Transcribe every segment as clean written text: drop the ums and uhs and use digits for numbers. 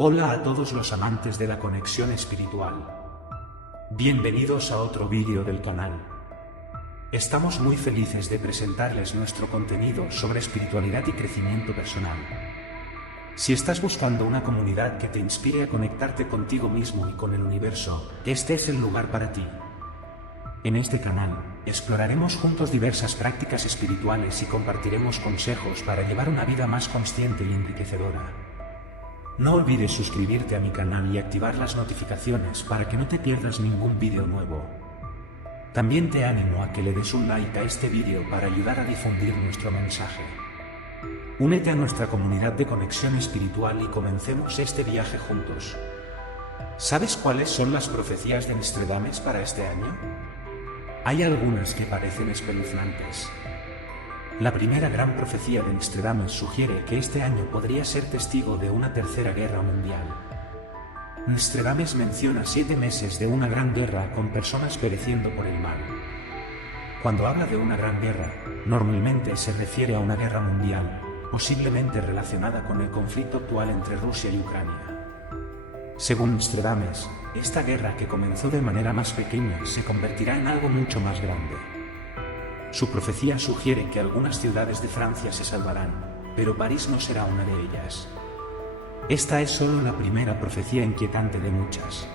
Hola a todos los amantes de la conexión espiritual. Bienvenidos a otro vídeo del canal. Estamos muy felices de presentarles nuestro contenido sobre espiritualidad y crecimiento personal. Si estás buscando una comunidad que te inspire a conectarte contigo mismo y con el universo, este es el lugar para ti. En este canal, exploraremos juntos diversas prácticas espirituales y compartiremos consejos para llevar una vida más consciente y enriquecedora. No olvides suscribirte a mi canal y activar las notificaciones para que no te pierdas ningún vídeo nuevo. También te animo a que le des un like a este vídeo para ayudar a difundir nuestro mensaje. Únete a nuestra comunidad de conexión espiritual y comencemos este viaje juntos. ¿Sabes cuáles son las profecías de Nostradamus para este año? Hay algunas que parecen espeluznantes. La primera gran profecía de Nostradamus sugiere que este año podría ser testigo de una tercera guerra mundial. Nostradamus menciona 7 meses de una gran guerra con personas pereciendo por el mal. Cuando habla de una gran guerra, normalmente se refiere a una guerra mundial, posiblemente relacionada con el conflicto actual entre Rusia y Ucrania. Según Nostradamus, esta guerra que comenzó de manera más pequeña se convertirá en algo mucho más grande. Su profecía sugiere que algunas ciudades de Francia se salvarán, pero París no será una de ellas. Esta es solo la primera profecía inquietante de muchas.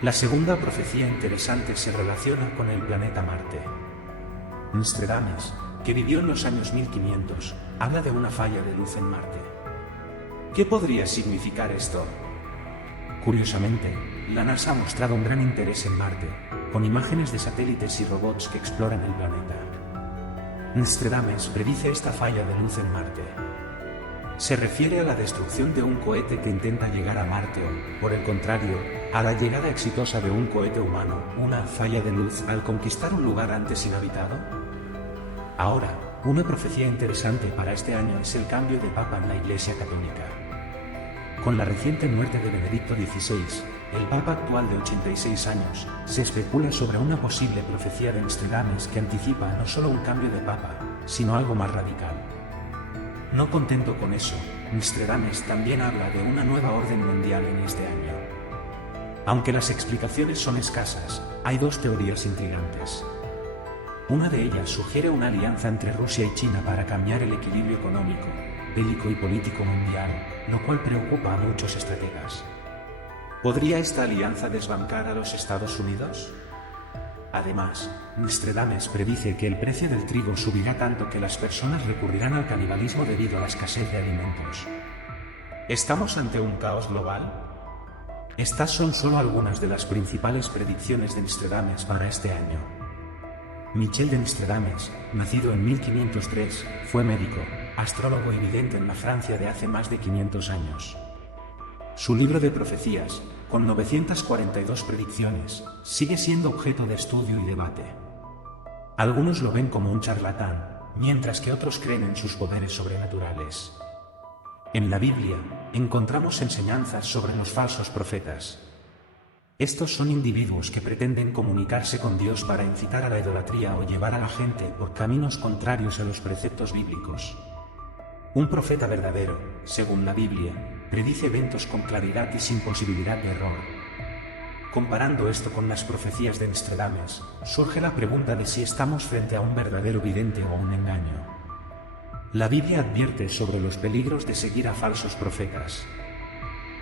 La segunda profecía interesante se relaciona con el planeta Marte. Nostradamus, que vivió en los años 1500, habla de una falla de luz en Marte. ¿Qué podría significar esto? Curiosamente, la NASA ha mostrado un gran interés en Marte, con imágenes de satélites y robots que exploran el planeta. Nostradamus predice esta falla de luz en Marte. Se refiere a la destrucción de un cohete que intenta llegar a Marte o, por el contrario, a la llegada exitosa de un cohete humano, una falla de luz al conquistar un lugar antes inhabitado. Ahora, una profecía interesante para este año es el cambio de Papa en la Iglesia Católica. Con la reciente muerte de Benedicto XVI, el Papa actual de 86 años, se especula sobre una posible profecía de Nostradamus que anticipa no solo un cambio de Papa, sino algo más radical. No contento con eso, Nostradamus también habla de una nueva orden mundial en este año. Aunque las explicaciones son escasas, hay dos teorías intrigantes. Una de ellas sugiere una alianza entre Rusia y China para cambiar el equilibrio económico, bélico y político mundial, lo cual preocupa a muchos estrategas. ¿Podría esta alianza desbancar a los Estados Unidos? Además, Nostradamus predice que el precio del trigo subirá tanto que las personas recurrirán al canibalismo debido a la escasez de alimentos. ¿Estamos ante un caos global? Estas son solo algunas de las principales predicciones de Nostradamus para este año. Michel de Nostradamus, nacido en 1503, fue médico, astrólogo y vidente en la Francia de hace más de 500 años. Su libro de profecías, con 942 predicciones, sigue siendo objeto de estudio y debate. Algunos lo ven como un charlatán, mientras que otros creen en sus poderes sobrenaturales. En la Biblia, encontramos enseñanzas sobre los falsos profetas. Estos son individuos que pretenden comunicarse con Dios para incitar a la idolatría o llevar a la gente por caminos contrarios a los preceptos bíblicos. Un profeta verdadero, según la Biblia, predice eventos con claridad y sin posibilidad de error. Comparando esto con las profecías de Nostradamus, surge la pregunta de si estamos frente a un verdadero vidente o a un engaño. La Biblia advierte sobre los peligros de seguir a falsos profetas.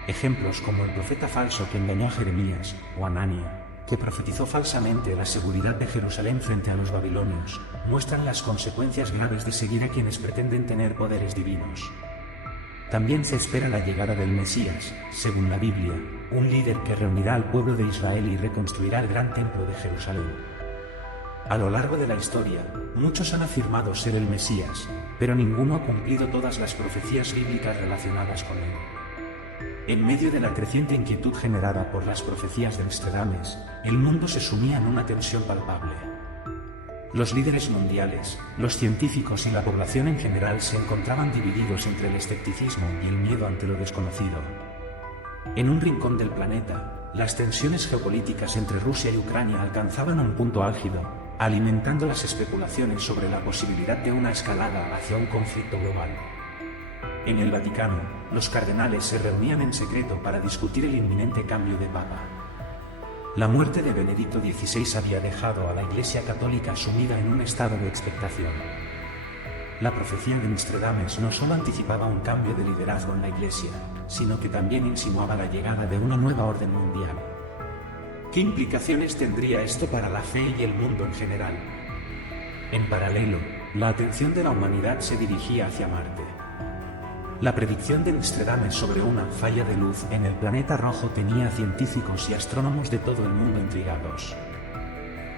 Ejemplos como el profeta falso que engañó a Jeremías, o Anania, que profetizó falsamente la seguridad de Jerusalén frente a los babilonios, muestran las consecuencias graves de seguir a quienes pretenden tener poderes divinos. También se espera la llegada del Mesías, según la Biblia, un líder que reunirá al pueblo de Israel y reconstruirá el gran templo de Jerusalén. A lo largo de la historia, muchos han afirmado ser el Mesías, pero ninguno ha cumplido todas las profecías bíblicas relacionadas con él. En medio de la creciente inquietud generada por las profecías de Nostradamus, el mundo se sumía en una tensión palpable. Los líderes mundiales, los científicos y la población en general se encontraban divididos entre el escepticismo y el miedo ante lo desconocido. En un rincón del planeta, las tensiones geopolíticas entre Rusia y Ucrania alcanzaban un punto álgido, alimentando las especulaciones sobre la posibilidad de una escalada hacia un conflicto global. En el Vaticano, los cardenales se reunían en secreto para discutir el inminente cambio de papa. La muerte de Benedicto XVI había dejado a la Iglesia Católica sumida en un estado de expectación. La profecía de Nostradamus no solo anticipaba un cambio de liderazgo en la Iglesia, sino que también insinuaba la llegada de una nueva orden mundial. ¿Qué implicaciones tendría esto para la fe y el mundo en general? En paralelo, la atención de la humanidad se dirigía hacia Marte. La predicción de Nostradamus sobre una falla de luz en el planeta rojo tenía a científicos y astrónomos de todo el mundo intrigados.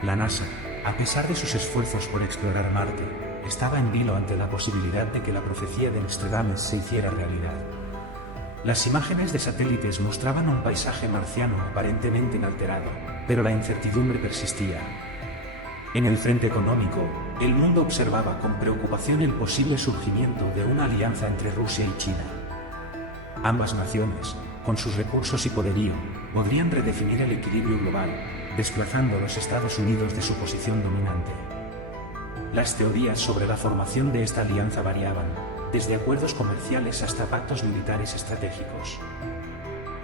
La NASA, a pesar de sus esfuerzos por explorar Marte, estaba en vilo ante la posibilidad de que la profecía de Nostradamus se hiciera realidad. Las imágenes de satélites mostraban un paisaje marciano aparentemente inalterado, pero la incertidumbre persistía. En el frente económico, el mundo observaba con preocupación el posible surgimiento de una alianza entre Rusia y China. Ambas naciones, con sus recursos y poderío, podrían redefinir el equilibrio global, desplazando a los Estados Unidos de su posición dominante. Las teorías sobre la formación de esta alianza variaban, desde acuerdos comerciales hasta pactos militares estratégicos.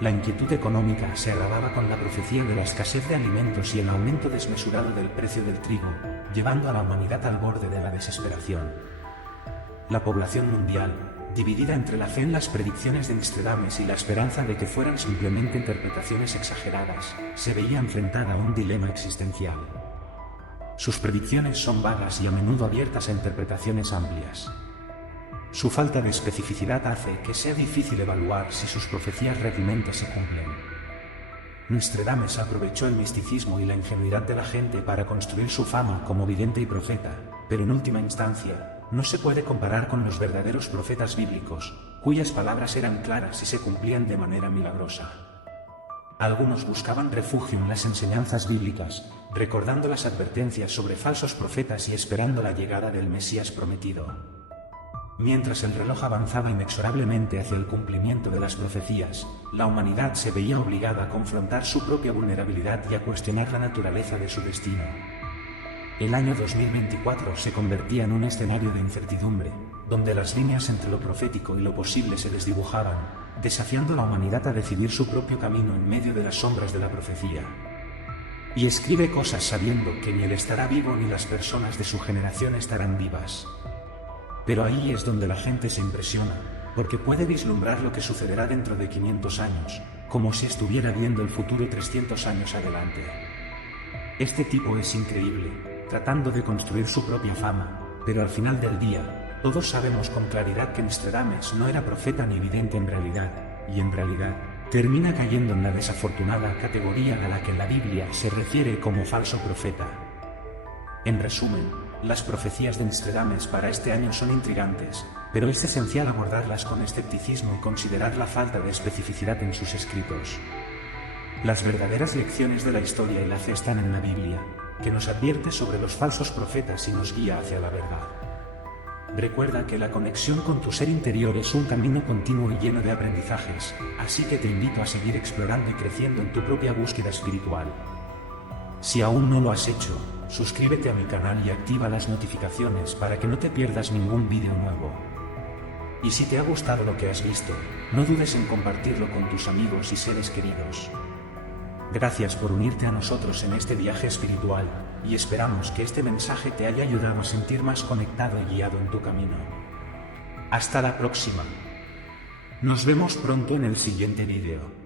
La inquietud económica se agravaba con la profecía de la escasez de alimentos y el aumento desmesurado del precio del trigo, llevando a la humanidad al borde de la desesperación. La población mundial, dividida entre la fe en las predicciones de Nostradamus y la esperanza de que fueran simplemente interpretaciones exageradas, se veía enfrentada a un dilema existencial. Sus predicciones son vagas y a menudo abiertas a interpretaciones amplias. Su falta de especificidad hace que sea difícil evaluar si sus profecías realmente se cumplen. Nostradamus aprovechó el misticismo y la ingenuidad de la gente para construir su fama como vidente y profeta, pero en última instancia, no se puede comparar con los verdaderos profetas bíblicos, cuyas palabras eran claras y se cumplían de manera milagrosa. Algunos buscaban refugio en las enseñanzas bíblicas, recordando las advertencias sobre falsos profetas y esperando la llegada del Mesías prometido. Mientras el reloj avanzaba inexorablemente hacia el cumplimiento de las profecías, la humanidad se veía obligada a confrontar su propia vulnerabilidad y a cuestionar la naturaleza de su destino. El año 2024 se convertía en un escenario de incertidumbre, donde las líneas entre lo profético y lo posible se desdibujaban, desafiando a la humanidad a decidir su propio camino en medio de las sombras de la profecía. Y escribe cosas sabiendo que ni él estará vivo ni las personas de su generación estarán vivas. Pero ahí es donde la gente se impresiona, porque puede vislumbrar lo que sucederá dentro de 500 años, como si estuviera viendo el futuro 300 años adelante. Este tipo es increíble, tratando de construir su propia fama, pero al final del día, todos sabemos con claridad que Nostradamus no era profeta ni vidente en realidad, y en realidad, termina cayendo en la desafortunada categoría a la que la Biblia se refiere como falso profeta. En resumen, las profecías de Nostradamus para este año son intrigantes, pero es esencial abordarlas con escepticismo y considerar la falta de especificidad en sus escritos. Las verdaderas lecciones de la historia y la fe están en la Biblia, que nos advierte sobre los falsos profetas y nos guía hacia la verdad. Recuerda que la conexión con tu ser interior es un camino continuo y lleno de aprendizajes, así que te invito a seguir explorando y creciendo en tu propia búsqueda espiritual. Si aún no lo has hecho, suscríbete a mi canal y activa las notificaciones para que no te pierdas ningún vídeo nuevo. Y si te ha gustado lo que has visto, no dudes en compartirlo con tus amigos y seres queridos. Gracias por unirte a nosotros en este viaje espiritual, y esperamos que este mensaje te haya ayudado a sentir más conectado y guiado en tu camino. Hasta la próxima. Nos vemos pronto en el siguiente vídeo.